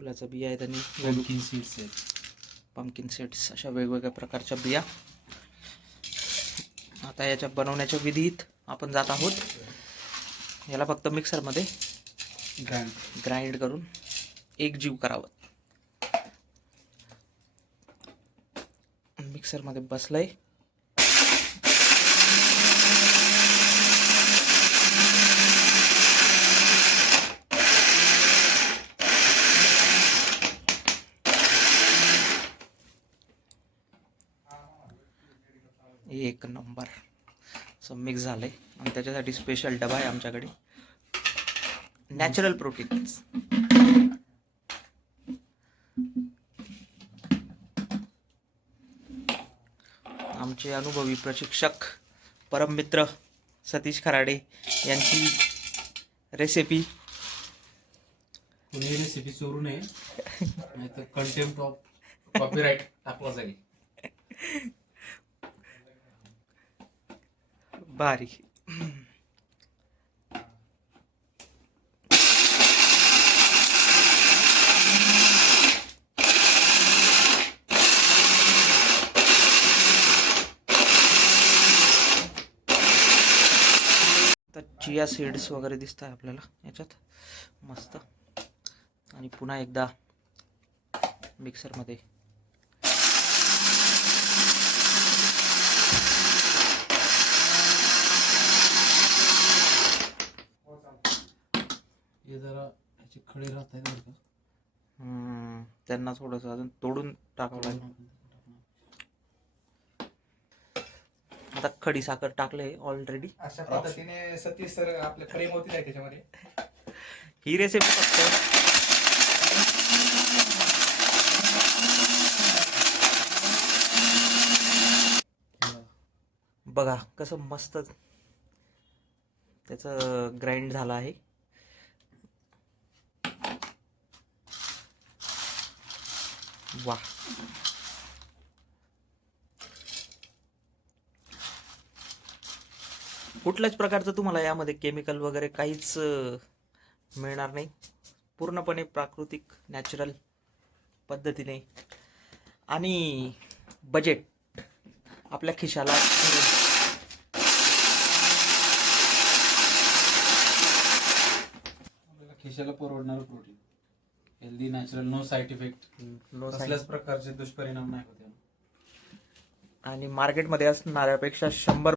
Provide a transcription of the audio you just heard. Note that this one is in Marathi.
फुलाचा बिया आहेत आणि पंकिन सीड्स आहेत. पंकिन सीड्स अशा वेगवेगळ्या प्रकारच्या बिया. आता याच्या बनवण्याच्या विधीत आपण जात आहोत. याला फक्त मिक्सरमध्ये ग्राइंड करून एकजीव करावं. मिक्सरमध्ये बसलंय. एक नंबर असं मिक्स झालंय आणि त्याच्यासाठी स्पेशल डबा आहे आमच्याकडे. Natural proteins. आमचे अनुभवी प्रशिक्षक परममित्र सतीश खराडे यांची रेसिपी. कुणी रेसिपी चोरू नये, नाहीतर कंटेम्प्ट ऑफ कॉपीराईट टाकला जाईल. भारी. तर चिया सीड्स वगैरे दिसत आहे आपल्याला याच्यात मस्त. आणि पुन्हा एकदा मिक्सरमध्ये हे जरा ह्याचे खडे राहत आहेत बरं का. त्यांना थोडंसं अजून तोडून टाकावं लागेल. आता खडी साखर टाकले ऑलरेडी. अशा पद्धतीने सतीश सर आपले प्रेम होतील आहे त्याच्यामध्ये. ही रेसिपी फक्त बघा कसं मस्त त्याचं ग्राइंड झालं आहे. वा. कुठल्याच प्रकारचं तुम्हाला यामध्ये केमिकल वगैरे काहीच मिळणार नाही. पूर्णपणे प्राकृतिक नॅचरल पद्धतीने आणि बजेट आपल्या खिशाला. खिशाला परवडणारं protein, healthy, natural, no side effect, कसल्याच प्रकारचे दुष्परिणाम नाही होते. आणि मार्केटमध्ये असणाऱ्यापेक्षा 100